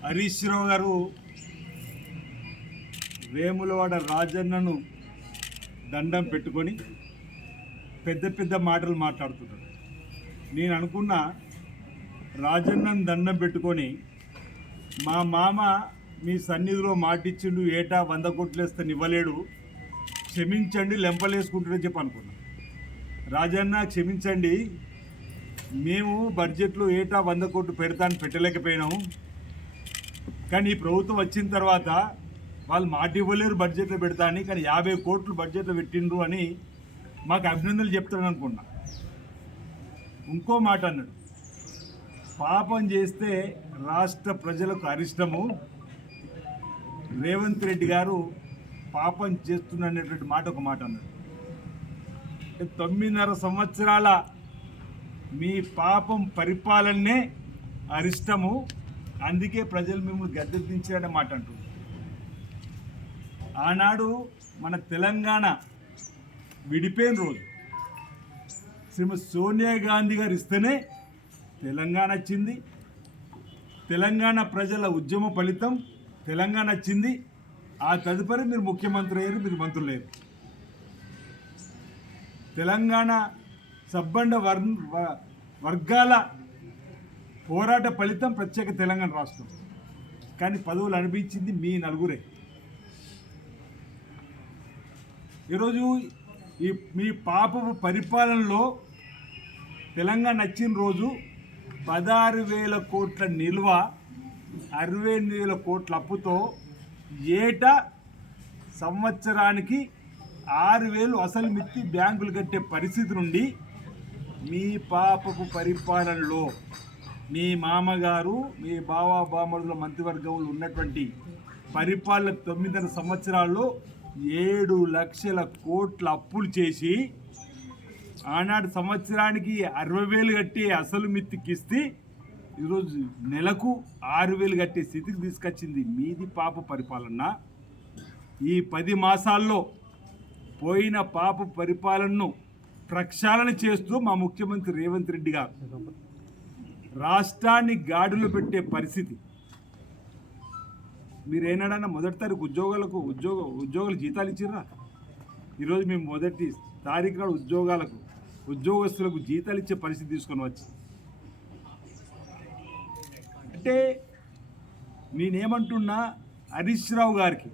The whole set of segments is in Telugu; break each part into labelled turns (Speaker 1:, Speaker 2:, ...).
Speaker 1: హరీష్ రావు గారు వేములవాడ రాజన్నను దండం పెట్టుకొని పెద్ద పెద్ద మాటలు మాట్లాడుతున్నాడు నేను అనుకున్న రాజన్నను దండం పెట్టుకొని మా మామ మీ సన్నిధిలో మాటిచ్చిండు ఏటా వంద కోట్లేస్తే ఇవ్వలేడు క్షమించండి లెంపలేసుకుంటాడని చెప్పి అనుకున్నాను రాజన్న క్షమించండి మేము బడ్జెట్లో ఏటా వంద కోట్లు పెడతాను పెట్టలేకపోయినాము. కానీ ఈ ప్రభుత్వం వచ్చిన తర్వాత వాళ్ళు మాట ఇవ్వలేరు బడ్జెట్లో పెడతా అని కానీ యాభై కోట్లు బడ్జెట్లో పెట్టిండ్రు అని మాకు అభినందనలు చెప్తాను అనుకున్నా. ఇంకో మాట అన్నాడు. పాపం చేస్తే రాష్ట్ర ప్రజలకు అరిష్టము. రేవంత్ రెడ్డి గారు పాపం చేస్తున్నటువంటి మాట ఒక మాట అన్నాడు. తొమ్మిదిన్నర సంవత్సరాల మీ పాపం పరిపాలనే అరిష్టము. అందుకే ప్రజలు మిమ్మల్ని గద్దె దించారనే మాట అంటుంది ఆనాడు మన తెలంగాణ విడిపోయిన రోజు శ్రీమతి సోనియా గాంధీ గారు ఇస్తేనే తెలంగాణ వచ్చింది. తెలంగాణ ప్రజల ఉద్యమ ఫలితం తెలంగాణ వచ్చింది. ఆ తదుపరి మీరు ముఖ్యమంత్రి అయ్యారు మీరు మంత్రులు లేరు తెలంగాణ సబ్బండ వర్ వ- వర్గాల పోరాట ఫలితం ప్రత్యేక తెలంగాణ రాష్ట్రం. కానీ పదవులు అనిపించింది మీ నలుగురే. ఈరోజు ఈ మీ పాపపు పరిపాలనలో తెలంగాణ వచ్చిన రోజు పదహారు వేల కోట్ల నిల్వ అరవై ఎనిమిది వేల కోట్ల అప్పుతో ఏటా సంవత్సరానికి ఆరు వేలు అసలు మిత్తి బ్యాంకులు కట్టే పరిస్థితి నుండి మీ పాపపు పరిపాలనలో మీ మామగారు మీ బావా బామరుల మంత్రివర్గంలో ఉన్నటువంటి పరిపాలన తొమ్మిదిన్నర సంవత్సరాల్లో ఏడు లక్షల కోట్ల అప్పులు చేసి ఆనాడు సంవత్సరానికి అరవై వేలు కట్టి అసలు మిత్తికిస్తే ఈరోజు నెలకు ఆరు వేలు కట్టే స్థితికి తీసుకొచ్చింది మీది పాప పరిపాలన. ఈ పది మాసాల్లో పోయిన పాప పరిపాలనను ప్రక్షాళన చేస్తూ మా ముఖ్యమంత్రి రేవంత్ రెడ్డి గారు. రాష్ట్రాన్ని గాడులు పెట్టే పరిస్థితి. మీరు ఏనాడన్నా మొదటి తారీఖు ఉద్యోగాలకు ఉద్యోగ ఉద్యోగులు జీతాలు ఇచ్చిర్రా? ఈరోజు మేము మొదటి తారీఖు నాడు ఉద్యోగాలకు ఉద్యోగస్తులకు జీతాలు ఇచ్చే పరిస్థితి తీసుకొని వచ్చి. అంటే నేనేమంటున్నా హరీష్ రావు గారికి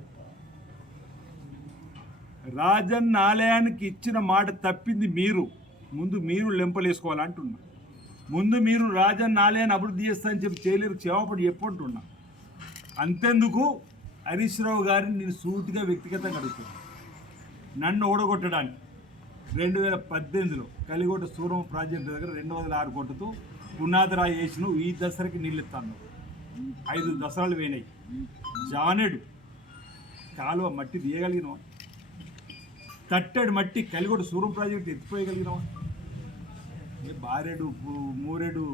Speaker 1: రాజన్న ఆలయానికి ఇచ్చిన మాట తప్పింది మీరు ముందు మీరు లెంపలేసుకోవాలంటున్నా. ముందు మీరు రాజన్ నాలేని అభివృద్ధి చేస్తానని చెప్పి చేయలేరు చేపడు చెప్పుకుంటున్నా అంతెందుకు హరీష్ రావు గారిని నేను సూటిగా వ్యక్తిగతంగా అడుగుతున్నాను నన్ను ఓడగొట్టడానికి రెండు వేల పద్దెనిమిదిలో కలిగొట్ట సూరం ప్రాజెక్టు దగ్గర రెండు వందల ఆరు కోట్లతో పునాదిరాయి వేసిన ఈ దసరాకి నీళ్ళు ఐదు దసరాలు పోయినాయి జానెడు కాలువ మట్టి తీయగలిగినవా? కట్టెడు మట్టి కలిగొట్ట సూరం ప్రాజెక్టు ఎత్తిపోయగలిగినావా? బారెడు మూరెడు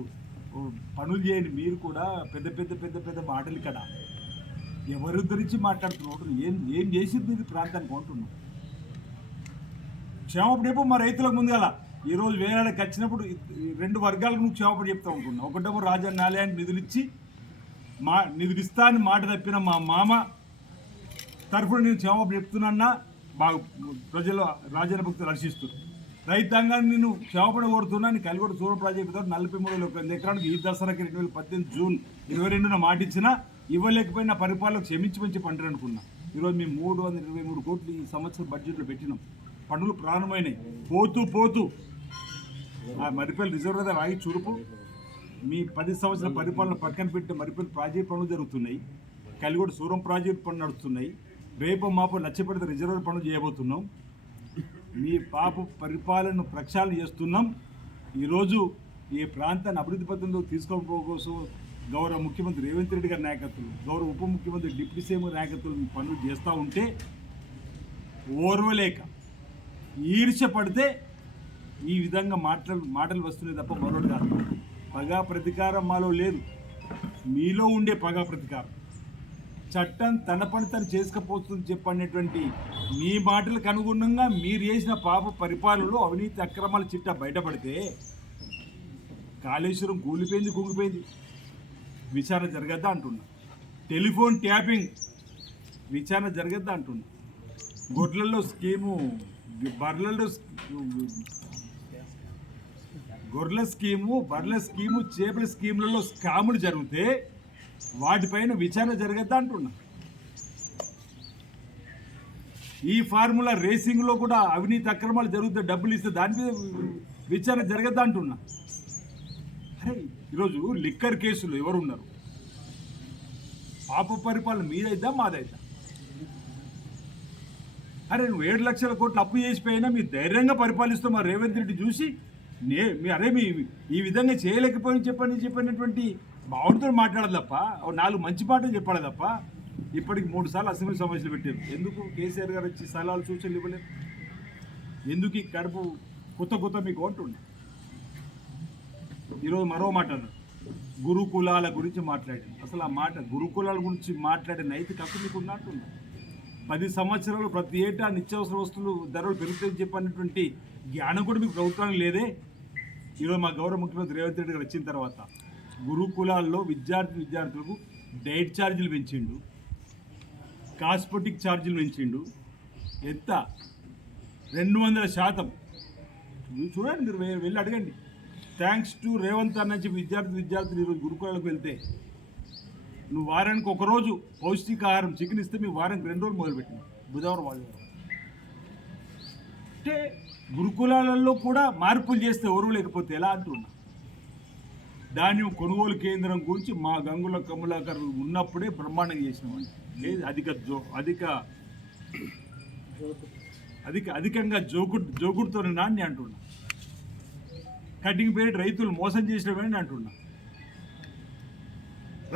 Speaker 1: పనులు చేయండి మీరు కూడా పెద్ద పెద్ద పెద్ద పెద్ద మాటలు ఇక్కడ. ఎవరి గురించి మాట్లాడుతున్నారు ఏం ఏం చేసింది ఇది ప్రాంతానికి అంటున్నాం క్షేమపడి మా రైతులకు ముందుగల ఈరోజు వేలాడకి వచ్చినప్పుడు రెండు వర్గాలకు నువ్వు క్షేమపడి చెప్తా ఉంటున్నావు. ఒకటేమో రాజన్న ఆలయాన్ని నిధులు ఇచ్చి మా నిధులు ఇస్తా అని మాట తప్పిన మా మామ తరఫున నేను క్షేమపడి చెప్తున్నా బాగా ప్రజలు రాజన్న భక్తులు హర్షిస్తారు రైతాంగాన్ని నేను క్షేమపడి నేను కలిగొడ చూడ ప్రాజెక్టు నలభై మూడు వేల ఎకరానికి ఈ దసరాకి రెండు వేల పద్దెనిమిది జూన్ ఇరవై రెండున మాట ఇచ్చినా ఇవ్వలేకపోయినా పరిపాలన క్షమించమని పంటలు అనుకున్నా. ఈరోజు మేము మూడు వందల ఇరవై మూడు కోట్లు ఈ సంవత్సరం బడ్జెట్లో పెట్టినాం. పనులు ప్రారంభమైనాయి. పోతూ పోతూ ఆ మరిపల్లి రిజర్వ్ దగ్గర ఆగి చురుపు మీ పది సంవత్సరాల పరిపాలన పక్కన పెట్టి మరిపల్లి ప్రాజెక్ట్ పనులు జరుగుతున్నాయి. కలిగొడ సూరం ప్రాజెక్ట్ పనులు నడుస్తున్నాయి. రేపు మాపు నచ్చపెడితే రిజర్వ్ పనులు చేయబోతున్నాం. మీ పాప పరిపాలనను ప్రక్షాళన చేస్తున్నాం. ఈరోజు ఈ ప్రాంతాన్ని అభివృద్ధి పథంలో తీసుకోవడం కోసం గౌరవ ముఖ్యమంత్రి రేవంత్ రెడ్డి గారి నాయకత్వం గౌరవ ఉప ముఖ్యమంత్రి డిప్యూటీ సీఎం గారి నాయకత్వం పనులు చేస్తూ ఉంటే ఓర్వలేక ఈర్ష్య పడితే ఈ విధంగా మాటలు మాటలు వస్తున్నాయి తప్ప మరొకటి కాదు. పగా ప్రతీకారం మాలో లేదు. మీలో ఉండే పగా ప్రతీకారం. చట్టం తన పని తను చేసుకపోతుంది చెప్పనేటువంటి మీ మాటలకు అనుగుణంగా మీరు చేసిన పాప పరిపాలనలో అవినీతి అక్రమాల చిట్టా బయటపడితే కాళేశ్వరం కూలిపోయింది కుంగిపోయింది. విచారణ జరగద్దా అంటున్నా. టెలిఫోన్ ట్యాపింగ్ విచారణ జరగద్దా అంటున్నా. గొడ్లలో స్కీము బర్రెలలో గొర్రెల స్కీము బర్రెల స్కీము చేపల స్కీములలో స్కాములు జరిగితే వాటిపైన విచారణ జరగద్దా అంటున్నా. ఈ ఫార్ములా రేసింగ్లో కూడా అవినీతి అక్రమాలు జరుగుతాయి డబ్బులు ఇస్తే దాని మీద విచారణ జరగద్దా అంటున్నా. అరే ఈరోజు లిక్కర్ కేసులు ఎవరు ఉన్నారు పాప పరిపాలన మీదైద్దా మాదైద్దా? అరే నువ్వు ఏడు లక్షల కోట్లు అప్పు చేసిపోయినా మీరు ధైర్యంగా పరిపాలిస్తూ మా రేవంత్ రెడ్డి చూసి నే మీ అరే మీ ఈ విధంగా చేయలేకపోయి చెప్పని చెప్పినటువంటి బావుడితో మాట్లాడదు తప్ప నాలుగు మంచి పాటలు చెప్పాలి తప్ప ఇప్పటికి మూడు సార్లు అసెంబ్లీ సమస్యలు పెట్టారు. ఎందుకు కేసీఆర్ గారు వచ్చి సలహాలు సూచనలు ఇవ్వలేదు? ఎందుకు ఈ కడుపు కొత్త కొత్త మీకు అంటుండే? ఈరోజు మరో మాట అన్నారు గురుకులాల గురించి మాట్లాడింది. అసలు ఆ మాట గురుకులాల గురించి మాట్లాడే నైతిక హక్కు మీకు ఉన్నట్టుంది పది సంవత్సరాలు ప్రతి ఏటా నిత్యావసర వస్తువులు ధరలు పెరుగుతాయని చెప్పినటువంటి జ్ఞానం కూడా మీకు ప్రభుత్వానికి లేదే? ఈరోజు మా గౌరవ ముఖ్యమంత్రి రేవంత్ రెడ్డి గారు వచ్చిన తర్వాత గురుకులాల్లో విద్యార్థి విద్యార్థులకు డైట్ ఛార్జీలు పెంచిండు కాస్మెటిక్ ఛార్జీలు పెంచిండు. ఎంత? రెండు వందల శాతం. చూడండి మీరు వెళ్ళి అడగండి. థ్యాంక్స్ టు రేవంత్ అన్న చెప్పి విద్యార్థి విద్యార్థులు ఈరోజు గురుకులాలకు వెళ్తే. నువ్వు వారానికి ఒకరోజు పౌష్టికాహారం చికెన్ ఇస్తే మీ వారానికి రెండు రోజులు మొదలుపెట్టింది. బుధవారం వాళ్ళు అంటే గురుకులాలలో కూడా మార్పులు చేస్తే ఎవరు లేకపోతే ఎలా అంటున్నా? ధాన్యం కొనుగోలు కేంద్రం గురించి మా గంగుల కమలాకర్ ఉన్నప్పుడే బ్రహ్మాండంగా చేసినామండి. లేదు అధిక జో అధిక అధిక అధికంగా జోకుడు జోకుడుతో నాన్ని అంటున్నా. కటింగ్ పీరియడ్ రైతులు మోసం చేసినవని అంటున్నా.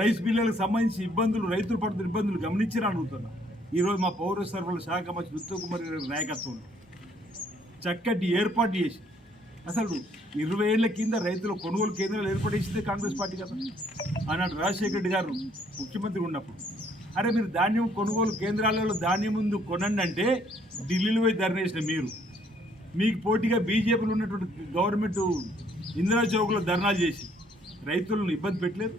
Speaker 1: రైస్ బిల్లులకు సంబంధించి ఇబ్బందులు రైతులు పడుతున్న ఇబ్బందులు గమనించినా అడుగుతున్నా. ఈరోజు మా పౌర సరఫరాల శాఖ మంత్రి ఉత్తమ్ కుమార్ గారి నాయకత్వంలో చక్కటి ఏర్పాటు చేసి అసలు ఇరవై ఏళ్ళ కింద రైతుల కొనుగోలు కేంద్రాలు ఏర్పాటు కాంగ్రెస్ పార్టీ కదా. ఆనాడు రాజశేఖర రెడ్డి గారు ముఖ్యమంత్రి ఉన్నప్పుడు. అరే మీరు ధాన్యం కొనుగోలు కేంద్రాలలో ధాన్యం ముందు కొనండి అంటే ఢిల్లీలో పోయి ధర్నేసిన మీరు. మీకు పోటీగా బీజేపీలో ఉన్నటువంటి గవర్నమెంట్ ఇందిరా చౌక్లో ధర్నాలు చేసి రైతులను ఇబ్బంది పెట్టలేదు.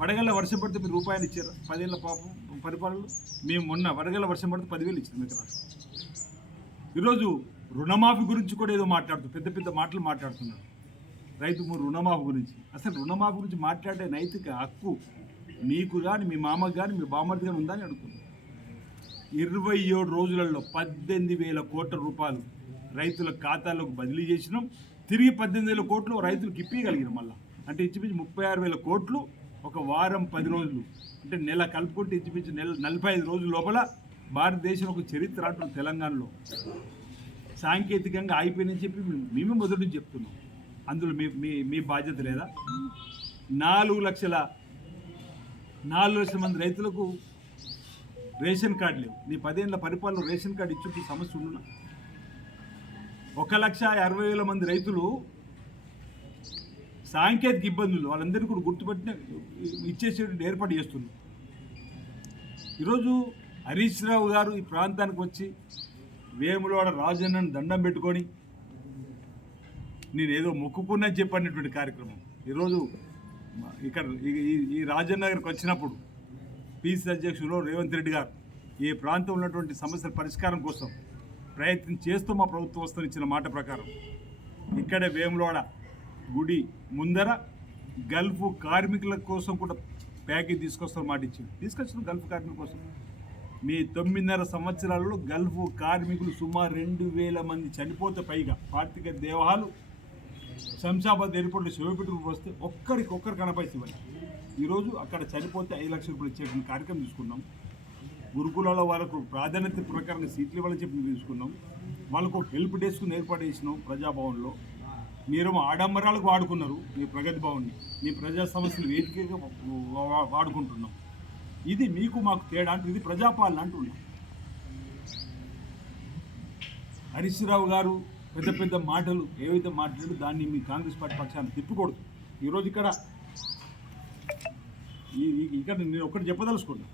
Speaker 1: వడగళ్ళ వర్షం పడితే మీరు రూపాయలు ఇచ్చారు? పదేళ్ళ పాపం పరిపాలనలో? మేము మొన్న వడగళ్ళ వర్షం పడితే పదివేలు ఇచ్చారు మీకు ఈరోజు రుణమాఫీ గురించి కూడా ఏదో మాట్లాడుతూ పెద్ద పెద్ద మాటలు మాట్లాడుతున్నారు. రైతు రుణమాఫీ గురించి. అసలు రుణమాఫీ గురించి మాట్లాడే నైతిక హక్కు మీకు కానీ మీ మామకు కానీ మీ బామ్మర్ది కానీ ఉందని అడుగుతున్నాను ఇరవై ఏడు రోజులలో పద్దెనిమిది వేల కోట్ల రూపాయలు రైతుల ఖాతాలోకి బదిలీ చేసినాం. తిరిగి పద్దెనిమిది వేల కోట్లు రైతులకు ఇప్పగలిగినాం మళ్ళీ. అంటే ఇచ్చిపించి ముప్పై ఆరు వేల కోట్లు ఒక వారం పది రోజులు అంటే నెల కలుపుకుంటే ఇచ్చిపించి నెల నలభై ఐదు రోజుల లోపల భారతదేశం ఒక చరిత్ర అంటున్నాం తెలంగాణలో. సాంకేతికంగా అయిపోయిందని చెప్పి మేము- మేమే మొదటి నుంచి చెప్తున్నాం. అందులో మీ మీ మీ బాధ్యత లేదా? నాలుగు లక్షల నాలుగు లక్షల మంది రైతులకు రేషన్ కార్డు లేవు. నీ పదేళ్ళ పరిపాలన రేషన్ కార్డు ఇచ్చుంటే సమస్య ఉండునా? ఒక లక్ష అరవై వేల మంది రైతులు సాంకేతిక ఇబ్బందులు వాళ్ళందరినీ కూడా గుర్తుపెట్టిన ఇచ్చేసేటువంటి ఏర్పాటు చేస్తున్నారు. ఈరోజు హరీష్ రావు గారు ఈ ప్రాంతానికి వచ్చి వేములవాడ రాజన్నను దండం పెట్టుకొని నేను ఏదో మొక్కుకున్నా చెప్పినటువంటి కార్యక్రమం. ఈరోజు ఇక్కడ ఈ- ఈ- రాజన్న దగ్గరికి వచ్చినప్పుడు పీసీ అధ్యక్షులు రేవంత్ రెడ్డి గారు ఈ ప్రాంతంలో ఉన్నటువంటి సమస్యల పరిష్కారం కోసం ప్రయత్నం చేస్తూ మా ప్రభుత్వం వస్తున్న ఇచ్చిన మాట ప్రకారం ఇక్కడే వేములవాడ గుడి ముందర గల్ఫ్ కార్మికుల కోసం కూడా ప్యాకేజ్ తీసుకొస్తాం మాట ఇచ్చింది తీసుకొచ్చిన గల్ఫ్ కార్మికుల కోసం. మీ తొమ్మిదిన్నర సంవత్సరాలలో గల్ఫ్ కార్మికులు సుమారు రెండు వేల మంది చనిపోతే పైగా పార్థిక దేవాలు శంషాబాద్ ఎయిర్పోర్ట్లో శివపెట్టుకు వస్తే ఒక్కరికి ఒక్కరు కనపైసి ఈరోజు అక్కడ చనిపోతే ఐదు లక్షల రూపాయలు ఇచ్చేటువంటి కార్యక్రమం తీసుకున్నాం. గురుకులాల వాళ్ళకు ప్రాధాన్యత ప్రకారం సీట్లు ఇవ్వాలని చెప్పి తీసుకున్నాం. వాళ్ళకు హెల్ప్ డెస్క్ ఏర్పాటు చేసినాం ప్రజాభవన్లో. మీరు ఆడంబరాలకు వాడుకున్నారు మీ ప్రగతి భవన్ని. మీ ప్రజా సమస్యలు వేదికగా వా- వాడుకుంటున్నాం. ఇది మీకు మాకు తేడా అంటే ఇది ప్రజాపాలన అంటున్నాం హరీష్ రావు గారు పెద్ద పెద్ద మాటలు ఏవైతే మాట్లాడారో దాన్ని మీ కాంగ్రెస్ పార్టీ పక్షాన్ని తిప్పకూడదు. ఈరోజు ఇక్కడ ఈ- ఇక్కడ నేను ఒకటి చెప్పదలుచుకున్నా.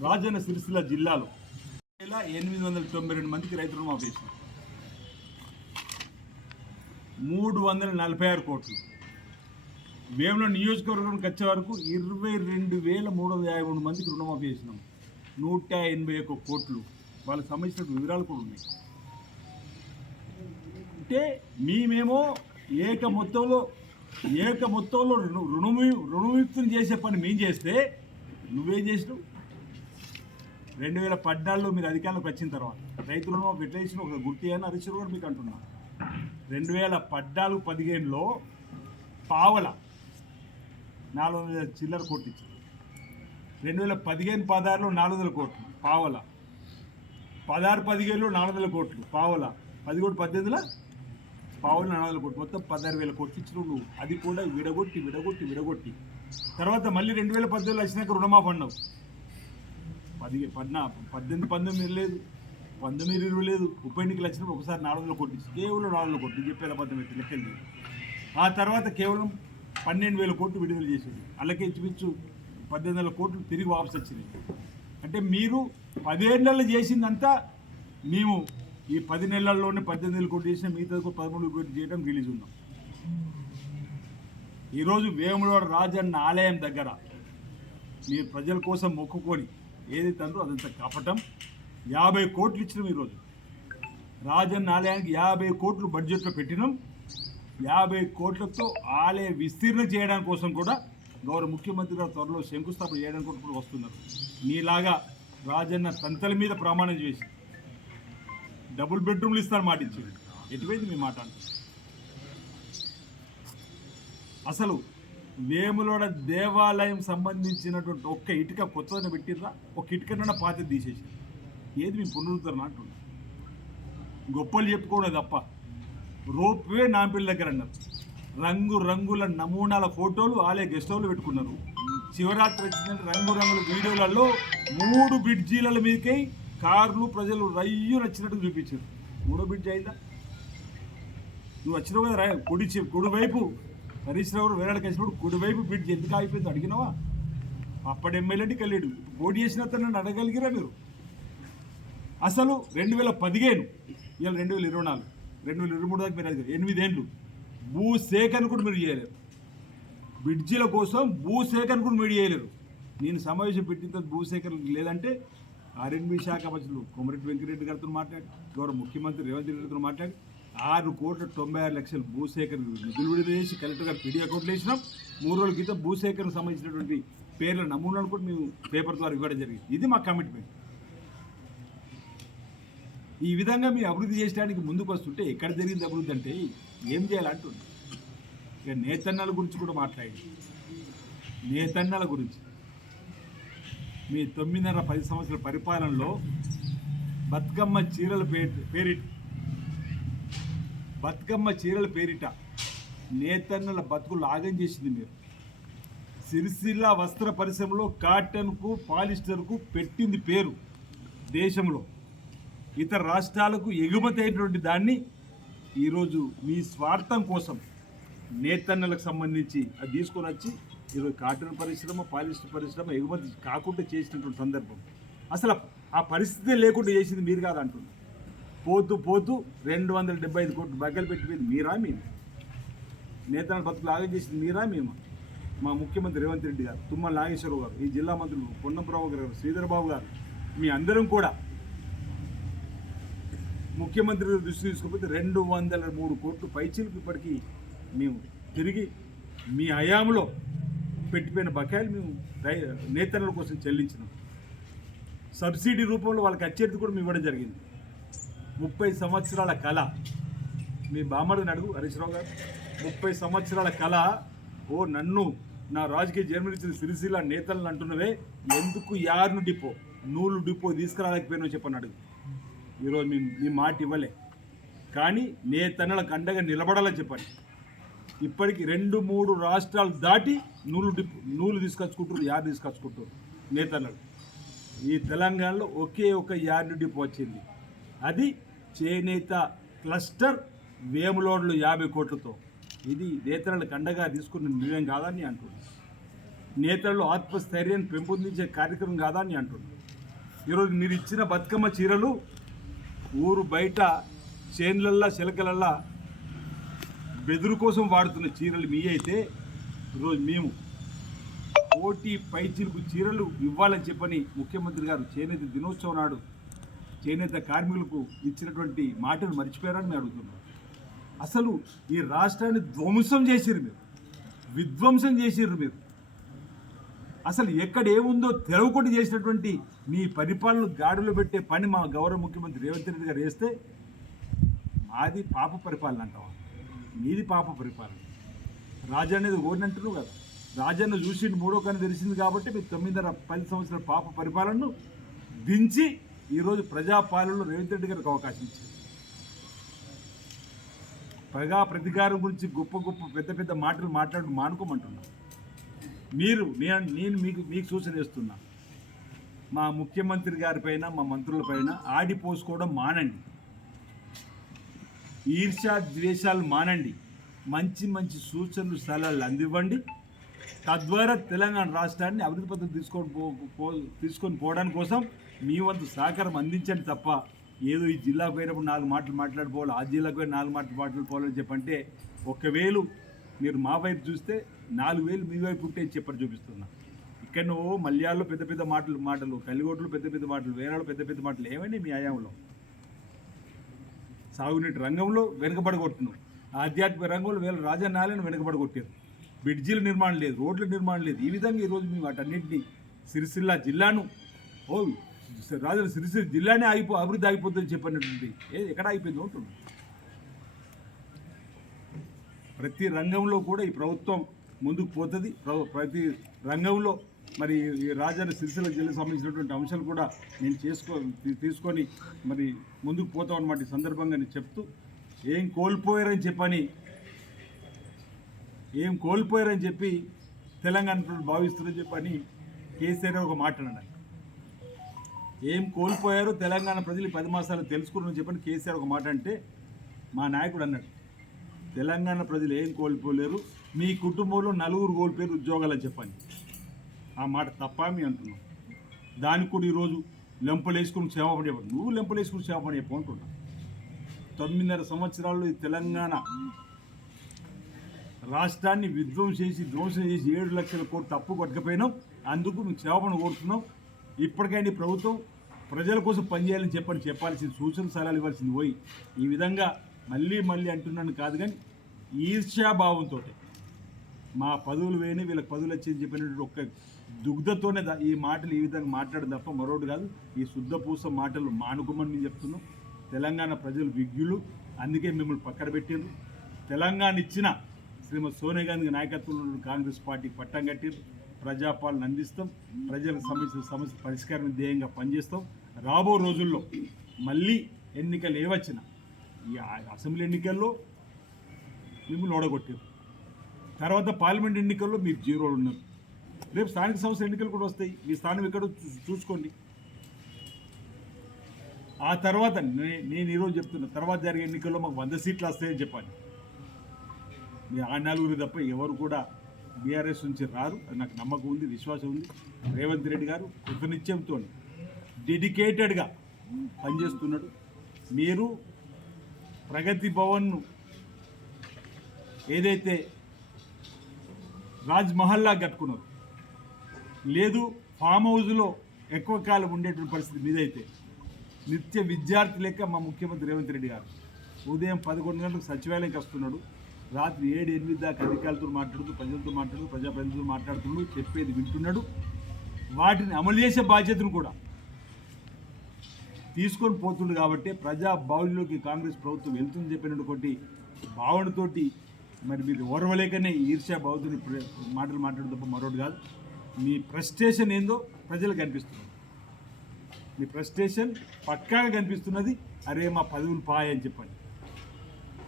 Speaker 1: రాజన్న సిరిసిల్ల జిల్లాలో వేల ఎనిమిది వందల తొంభై రెండు మందికి రైతు రుణమాఫీ మూడు వందల నలభై ఆరు కోట్లు. వేముల నియోజకవర్గానికి వచ్చే వరకు ఇరవై రెండు వేల మూడు వందల యాభై మూడు మందికి రుణమాఫీ చేసినాం. నూట ఎనభై ఒక్క కోట్లు. వాళ్ళకి సంబంధించిన వివరాలు కూడా ఉన్నాయి. అంటే మేమేమో ఏక మొత్తంలో ఏక మొత్తంలో రుణము రుణవిక్తులు చేసే పని మేము చేస్తే నువ్వేం చేసినావు? రెండు వేల పద్నాలుగులో మీరు అధికారంలోకి వచ్చిన తర్వాత రైతు రుణమాఫీ పెట్టేసిన ఒక గుర్తు అని హరీశ్వర్ గారు మీకు అంటున్నా రెండు వేల పద్నాలుగు పదిహేనులో పావల నాలుగు వందల చిల్లర కోట్లు రెండు వేల పదిహేను పదహారులో నాలుగు వందల కోట్లు పావల. పదహారు పదిహేనులో నాలుగు వందల కోట్లు పావల. పదిహేడు పద్దెనిమిదిలో పావులు నాలుగు వందల కోట్లు. మొత్తం పదహారు వేల కోట్లు ఇచ్చినావు నువ్వు. అది కూడా విడగొట్టి విడగొట్టి విడగొట్టి. తర్వాత మళ్ళీ రెండు వేల పద్దెనిమిదిలో వచ్చినాక రుణమాఫీ అన్నావు. పదిహేను పద్నా పద్దెనిమిది పంతొమ్మిది లేదు. పంతొమ్మిది ఇరవై లేదు. ఉప ఎన్నికలు వచ్చినప్పుడు ఒకసారి నాలుగు వందల కోట్లు కేవలం నాలుగు వందల కోట్లు. చెప్పేలా పద్దెనిమిది లెక్కలు ఆ తర్వాత కేవలం పన్నెండు వేల కోట్లు విడుదల చేసేది. అలాగే ఇచ్చిపించు పద్దెనిమిది వేల కోట్లు తిరిగి వాపసు వచ్చినాయి. అంటే మీరు పదేళ్ళలో చేసిందంతా మేము ఈ పది నెలల్లోనే పద్దెనిమిది వేల కోట్లు చేసిన మిగతా పదమూడు కోట్లు చేయడం రిలీజ్ ఉన్నాం. ఈరోజు వేములవాడ రాజన్న ఆలయం దగ్గర మీరు ప్రజల కోసం మొక్కుకొని ఏదైతే అందో అదంతా కపటం యాభై కోట్లు ఇచ్చినాం ఈరోజు. రాజన్న ఆలయానికి యాభై కోట్లు బడ్జెట్లో పెట్టినాం. యాభై కోట్లతో ఆలయ విస్తీర్ణం చేయడానికి కోసం కూడా గౌరవ ముఖ్యమంత్రి గారు త్వరలో శంకుస్థాపన చేయడానికి కూడా వస్తున్నారు. నీలాగా రాజన్న తంతల మీద ప్రమాణం చేసి డబుల్ బెడ్రూమ్లు ఇస్తారు మాట ఇచ్చింది ఎటువైంది మీ మాట అసలు వేములోడ దేవాలయం సంబంధించినటువంటి ఒక్క ఇటుక కొత్తదని పెట్టిర్రా? ఒక ఇటుకనన్నా పాత తీసేసి. ఏది మీ పునరుద్ధరణ అంటున్నా గొప్పలు చెప్పుకోవడం తప్ప. రోప్వే నాంపల్లి దగ్గర అన్నారు. రంగు రంగుల నమూనాల ఫోటోలు ఆలయ గెస్ట్ హౌస్లో పెట్టుకున్నారు. శివరాత్రి వచ్చిన రంగు రంగుల వీడియోలలో మూడు బ్రిడ్జీల మీదకై కార్లు ప్రజలు రయ్యు నచ్చినట్టు చూపించారు. మూడో బ్రిడ్జ్ అయిందా? నువ్వు వచ్చినావు కదా కుడి కుడివైపు. హరీష్ రావు వేలాడికి వచ్చినప్పుడు కుడివైపు బ్రిడ్జ్ ఎందుకు ఆగిపోయింది అడిగినావా? అప్పటి ఎమ్మెల్యేకి వెళ్ళాడు పోటీ చేసిన అతను నన్ను అడగలిగిరా మీరు? అసలు రెండు వేల పదిహేను ఇవాళ రెండు వేల ఇరవై నాలుగు. రెండు వేల ఇరవై మూడు దాకా మీరు అడిగారు ఎనిమిదేళ్ళు భూ సేకరణ కూడా మీరు చేయలేరు. బ్రిడ్జీల కోసం భూ సేకరణ కూడా మీరు చేయలేరు. నేను సమావేశం పెట్టిన తర్వాత భూ సేకరణ లేదంటే ఆర్ఎన్బి శాఖ మంత్రులు కొమరెడ్డి వెంకరెడ్డి గారితో మాట్లాడి గౌరవ ముఖ్యమంత్రి రేవంత్ రెడ్డి గారితో మాట్లాడి ఆరు కోట్ల తొంభై ఆరు లక్షలు భూసేకరణ నిధులు విడుదల చేసి కలెక్టర్ గారు పిడి అకౌంట్లు వేసినాం. మూడు రోజుల క్రితం భూసేకరణ సంబంధించినటువంటి పేర్ల నమూనాలు కూడా మేము పేపర్ ద్వారా ఇవ్వడం జరిగింది. ఇది మా కమిట్మెంట్ ఈ విధంగా మీ అభివృద్ధి చేయడానికి ముందుకు వస్తుంటే ఎక్కడ జరిగింది అభివృద్ధి అంటే ఏం చేయాలంటుంది ఇక నేతన్నల గురించి కూడా మాట్లాడి నేతన్నల గురించి. మీ తొమ్మిదిన్నర పది సంవత్సరాల పరిపాలనలో బతుకమ్మ చీరల పేరు పేరిట. బతుకమ్మ చీరల పేరిట నేతన్నల బతుకులు లాగం చేసింది మీరు. సిరిసిల్ల వస్త్ర పరిశ్రమలో కాటన్కు పాలిస్టర్కు పెట్టింది పేరు దేశంలో. ఇతర రాష్ట్రాలకు ఎగుమతి అయినటువంటి దాన్ని ఈరోజు మీ స్వార్థం కోసం నేతన్నలకు సంబంధించి అది తీసుకొని వచ్చి ఈరోజు కాటన్ పరిశ్రమ పాలిస్టర్ పరిశ్రమ ఎగుమతి కాకుండా చేసినటువంటి సందర్భం. అసలు ఆ పరిస్థితే లేకుండా చేసింది మీరు కాదు అంటున్నారు పోతూ పోతూ రెండు వందల డెబ్బై ఐదు కోట్లు బగ్గలు పెట్టిపోయింది మీరా మేము నేతల బతుకులు ఆగం చేసింది మీరా మేము? మా ముఖ్యమంత్రి రేవంత్ రెడ్డి గారు తుమ్మల నాగేశ్వరరావు గారు ఈ జిల్లా మంత్రులు పొన్నంపురావు గారు శ్రీధర్ బాబు గారు మీ అందరం కూడా ముఖ్యమంత్రి దృష్టి తీసుకుపోతే రెండు వందల మూడు కోట్లు పైచీలకు ఇప్పటికీ మేము తిరిగి మీ హయాంలో పెట్టిపోయిన బకాయిలు మేము నేతల కోసం చెల్లించినాం. సబ్సిడీ రూపంలో వాళ్ళకి అచ్చేది కూడా మేము ఇవ్వడం జరిగింది. ముప్పై సంవత్సరాల కళ. మీ బామ్మడిని అడుగు హరీశ్రావు గారు. ముప్పై సంవత్సరాల కళ. ఓ నన్ను నా రాజకీయ జర్మనిచ్చిన సిరిసిల్ల నేతలను అంటున్నవే. ఎందుకు యారును డిపో? నూలు డిపో తీసుకురాలేకపోయినా చెప్పని అడుగు. ఈరోజు మీ మీ మాట ఇవ్వలే. కానీ నేతన్నలకు అండగా నిలబడాలని చెప్పండి ఇప్పటికి రెండు మూడు రాష్ట్రాలు దాటి నూలు డిప్ నూలు తీసుకొచ్చుకుంటారు యాడ్ తీసుకొచ్చుకుంటారు నేతన్నలు ఈ తెలంగాణలో ఒకే ఒక యార్డు డిపో వచ్చింది. అది చేనేత క్లస్టర్ వేములోడ్లు యాభై కోట్లతో. ఇది నేతలకు అండగా తీసుకున్న నిర్ణయం కాదని అంటున్నాను నేతల్లో ఆత్మస్థైర్యాన్ని పెంపొందించే కార్యక్రమం కాదని అంటున్నాను ఈరోజు మీరు ఇచ్చిన బతుకమ్మ చీరలు ఊరు బయట చేన్లల్లా చిలకలల్లా బెదురు కోసం వాడుతున్న చీరలు మీ అయితే ఈరోజు మేము కోటి పైచిలుకు చీరలు ఇవ్వాలని చెప్పని ముఖ్యమంత్రి గారు చేనేత దినోత్సవం నాడు చేనేత కార్మికులకు ఇచ్చినటువంటి మాటను మర్చిపోయారని మేము అడుగుతున్నాం. అసలు ఈ రాష్ట్రాన్ని ధ్వంసం చేసిర్రు మీరు. విధ్వంసం చేసిర్రు మీరు. అసలు ఎక్కడ ఏముందో తెలవకుండా చేసినటువంటి మీ పరిపాలన గాడులు పెట్టే పని మా గౌరవ ముఖ్యమంత్రి రేవంత్ రెడ్డి గారు వేస్తే మాది పాప పరిపాలన అంటావా? మీది పాప పరిపాలన. రాజా అనేది ఓడినంటున్నావు కదా. రాజాను చూసి మూడో కన్నా తెలిసింది కాబట్టి మీరు తొమ్మిదిన్నర పది సంవత్సరాల పాప పరిపాలనను దించి ఈరోజు ప్రజాపాలనలో రేవంత్ రెడ్డి గారికి అవకాశం ఇచ్చింది ప్రజా ప్రతికారం గురించి గొప్ప గొప్ప పెద్ద పెద్ద మాటలు మాట్లాడు మానుకోమంటున్నాం. మీరు నేను నేను మీకు మీకు సూచన ఇస్తున్నా మా ముఖ్యమంత్రి గారిపైన మా మంత్రులపైన ఆడిపోసుకోవడం మానండి. ఈర్ష్యా ద్వేషాలు మానండి. మంచి మంచి సూచనలు సలహాలు అందివ్వండి. తద్వారా తెలంగాణ రాష్ట్రాన్ని అభివృద్ధి పద్ధతి తీసుకొని పో తీసుకొని పోవడానికి కోసం మీ వంతు సహకారం అందించండి తప్ప ఏదో ఈ జిల్లాకు పోయినప్పుడు నాలుగు మాటలు మాట్లాడిపోవాలి ఆ జిల్లాకు పోయి నాలుగు మాటలు మాట్లాడిపోవాలని చెప్పంటే ఒకవేళ మీరు మా వైపు చూస్తే నాలుగు వేలు మీ వైపు ఉంటే చెప్పని చూపిస్తున్నా. ఇక్కడ నువ్వు మల్యాల్లో పెద్ద పెద్ద మాటలు మాటలు కలిగోట్లు పెద్ద పెద్ద మాటలు వేరాలు పెద్ద పెద్ద మాటలు ఏమైనా మీ ఆయాంలో సాగునీటి రంగంలో వెనుకబడగొట్టున్నాం ఆధ్యాత్మిక రంగంలో వీళ్ళ రాజన్నాలను వెనుకబడగొట్టారు. బ్రిడ్జిల నిర్మాణం లేదు రోడ్ల నిర్మాణం లేదు. ఈ విధంగా ఈరోజు మేము వాటన్నింటినీ సిరిసిల్ల జిల్లాను ఓ రాజు సిరిసిల్ల జిల్లానే ఆగిపో అభివృద్ధి ఆగిపోతుందని చెప్పినటువంటి ఏది ఎక్కడ ఆగిపోయిందో ఉంటుంది. ప్రతి రంగంలో కూడా ఈ ప్రభుత్వం ముందుకు పోతుంది. ప్ర- ప్రతి రంగంలో మరి ఈ రాజన్న సిరిసిల్ల జిల్లాకు సంబంధించినటువంటి అంశాలు కూడా నేను చేసుకో తీసుకొని మరి ముందుకు పోతాం అన్నమాట ఈ సందర్భంగా నేను చెప్తూ ఏం కోల్పోయారని చెప్పని ఏం కోల్పోయారని చెప్పి తెలంగాణ భావిస్తుందని భావిస్తున్నారని చెప్పని కేసీఆర్ ఒక మాట అన్నాడు. ఏం కోల్పోయారో తెలంగాణ ప్రజలు పది మాసాలు తెలుసుకున్నారని చెప్పని కేసీఆర్ ఒక మాట అంటే మా నాయకుడు అన్నాడు. తెలంగాణ ప్రజలు ఏం కోల్పోలేరు. మీ కుటుంబంలో నలుగురు కోల్పోయారు ఉద్యోగాలు చెప్పండి. ఆ మాట తప్ప మీ అంటున్నాం దానికి కూడా ఈరోజు లెంపలేసుకుని పని చెప్పండి నువ్వు లెంపలేసుకుని పని చెప్పు అంటున్నా. తొమ్మిదిన్నర సంవత్సరాల్లో ఈ తెలంగాణ రాష్ట్రాన్ని విధ్వంసం చేసి ధ్వంసం చేసి ఏడు లక్షల కోట్లు తప్పు కొట్టకపోయినాం అందుకు మేము క్షేమపణ కోరుతున్నాం ఇప్పటికైనా ప్రభుత్వం ప్రజల కోసం పనిచేయాలని చెప్పని చెప్పాల్సిన సూచన సలహాలు ఇవ్వాల్సింది పోయి. ఈ విధంగా మళ్ళీ మళ్ళీ అంటున్నాను కాదు కానీ ఈర్ష్యాభావంతో మా పదవులు వేయని వీళ్ళకి పదవులు వచ్చి చెప్పినటువంటి ఒక్క దుగ్ధతోనే ఈ మాటలు ఈ విధంగా మాట్లాడడం తప్ప మరొకటి కాదు. ఈ శుద్ధ పూస మాటలు మానుకోమని మేము చెప్తున్నాం. తెలంగాణ ప్రజలు విజ్ఞులు అందుకే మిమ్మల్ని పక్కన పెట్టారు తెలంగాణ ఇచ్చిన శ్రీమతి సోనియా గాంధీ నాయకత్వంలో కాంగ్రెస్ పార్టీ పట్టం కట్టారు ప్రజాపాలన అందిస్తాం. ప్రజలకు సంబంధించిన సమస్య పరిష్కారం ధ్యేయంగా పనిచేస్తాం. రాబో రోజుల్లో మళ్ళీ ఎన్నికలు ఏవచ్చినా ఈ ఆ- అసెంబ్లీ ఎన్నికల్లో మిమ్మల్ని ఓడగొట్టారు. తర్వాత పార్లమెంట్ ఎన్నికల్లో మీరు జీరోలు ఉన్నారు. రేపు స్థానిక సంస్థ ఎన్నికలు కూడా వస్తాయి. మీ స్థానం ఎక్కడో చూ- చూసుకోండి. ఆ తర్వాత నేను ఈరోజు చెప్తున్నా తర్వాత జరిగే ఎన్నికల్లో మాకు వంద సీట్లు వస్తాయని చెప్పాలి. మీ ఆ నలుగురు తప్ప ఎవరు కూడా బీఆర్ఎస్ నుంచి రారు. నాకు నమ్మకం ఉంది విశ్వాసం ఉంది. రేవంత్ రెడ్డి గారు కృతనిత్యంతో డెడికేటెడ్గా పనిచేస్తున్నాడు. మీరు ప్రగతి భవన్ను ఏదైతే రాజ్ మహల్లా కట్టుకున్నారు లేదు ఫామ్ హౌస్లో ఎక్కువ కాలం ఉండేటువంటి పరిస్థితి మీదైతే నిత్య విద్యార్థి లెక్క మా ముఖ్యమంత్రి రేవంత్ రెడ్డి గారు ఉదయం పదకొండు గంటలకు సచివాలయంకి వస్తున్నాడు. రాత్రి ఏడు ఎనిమిది దాకా అధికారులతో మాట్లాడుతూ ప్రజలతో మాట్లాడుతూ ప్రజాప్రతినిధులతో మాట్లాడుతున్నాడు చెప్పేది వింటున్నాడు. వాటిని అమలు చేసే బాధ్యతను కూడా తీసుకొని పోతుండు కాబట్టి ప్రజా బావుల్లోకి కాంగ్రెస్ ప్రభుత్వం వెళ్తుందని చెప్పినటువంటి భావనతోటి మరి మీరు ఓర్వలేకనే ఈర్ష్యా బావుతుని మాటలు మాట్లాడడం తప్ప మరొకటి కాదు. మీ ఫ్రస్ట్రేషన్ ఏందో ప్రజలకు కనిపిస్తుంది మీ ఫ్రస్ట్రేషన్ పక్కాగా కనిపిస్తున్నది. అరే మా పదవులు పాయ అని చెప్పండి.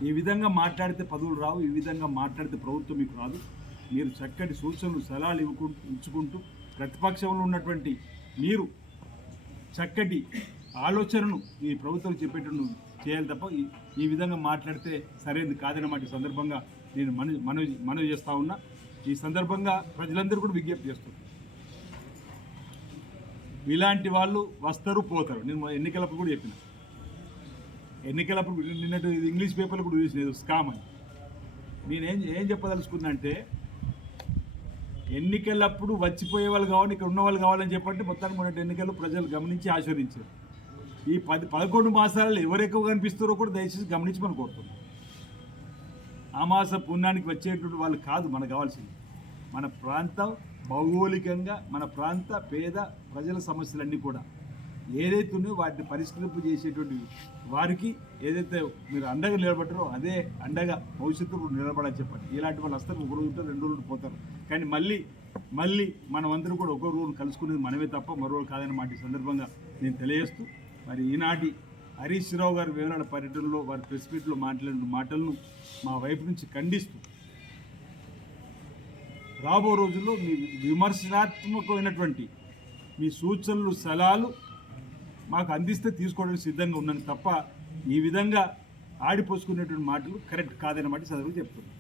Speaker 1: ఈ విధంగా మాట్లాడితే పదవులు రావు. ఈ విధంగా మాట్లాడితే ప్రభుత్వం మీకు రాదు. మీరు చక్కటి సూచనలు సలహాలు ఇవ్వకుంటూ ఇచ్చుకుంటూ ప్రతిపక్షంలో ఉన్నటువంటి మీరు చక్కటి ఆలోచనను ఈ ప్రభుత్వం చెప్పేటట్టు చేయాలి తప్ప ఈ- ఈ విధంగా మాట్లాడితే సరైనది కాదన్నమాట ఈ సందర్భంగా నేను మన మనవి మనవి చేస్తూ ఉన్నా. ఈ సందర్భంగా ప్రజలందరూ కూడా విజ్ఞప్తి చేస్తున్నారు. ఇలాంటి వాళ్ళు వస్తారు పోతారు. నేను ఎన్నికలప్పుడు కూడా చెప్పిన. ఎన్నికలప్పుడు నిన్నటి ఇంగ్లీష్ పేపర్లు కూడా చూసిన స్కామ్ అని. నేను ఏం ఏం చెప్పదలుచుకున్నా అంటే ఎన్నికలప్పుడు వచ్చిపోయే వాళ్ళు కావాలి ఇక్కడ ఉన్న వాళ్ళు కావాలని చెప్పంటే మొత్తానికి మొన్నటి ఎన్నికలు ప్రజలు గమనించి ఆస్వాదించారు ఈ పది పదకొండు మాసాలలో ఎవరు ఎక్కువ కనిపిస్తారో కూడా దయచేసి గమనించి కోరుతున్నాం. ఆ మాస పుణ్యానికి వచ్చేటువంటి వాళ్ళు కాదు మనకు కావాల్సింది. మన ప్రాంతం భౌగోళికంగా మన ప్రాంత పేద ప్రజల సమస్యలన్నీ కూడా ఏదైతే ఉన్నాయో వాటిని పరిష్కరింపు చేసేటువంటి వారికి ఏదైతే మీరు అండగా నిలబడ్డారో అదే అండగా భవిష్యత్తులో నిలబడని చెప్పండి. ఇలాంటి వాళ్ళు వస్తారు ఒక రోజు ఉంటారు రెండు రోజులు పోతారు. కానీ మళ్ళీ మళ్ళీ మనమందరం కూడా ఒక రోజు కలుసుకునేది మనమే తప్ప మరో రోజు కాదని మాట సందర్భంగా నేను తెలియజేస్తూ మరి ఈనాటి హరీష్ రావు గారు వేమనాడ పర్యటనలో వారి ప్రెస్ మీట్లో మాట్లాడిన మాటలను మా వైపు నుంచి ఖండిస్తూ రాబో రోజుల్లో మీ విమర్శనాత్మకమైనటువంటి మీ సూచనలు సలహాలు మాకు అందిస్తే తీసుకోవడానికి సిద్ధంగా ఉన్నాను తప్ప ఈ విధంగా ఆడిపోసుకునేటువంటి మాటలు కరెక్ట్ కాదన్నమాట చదువు చెప్తున్నాను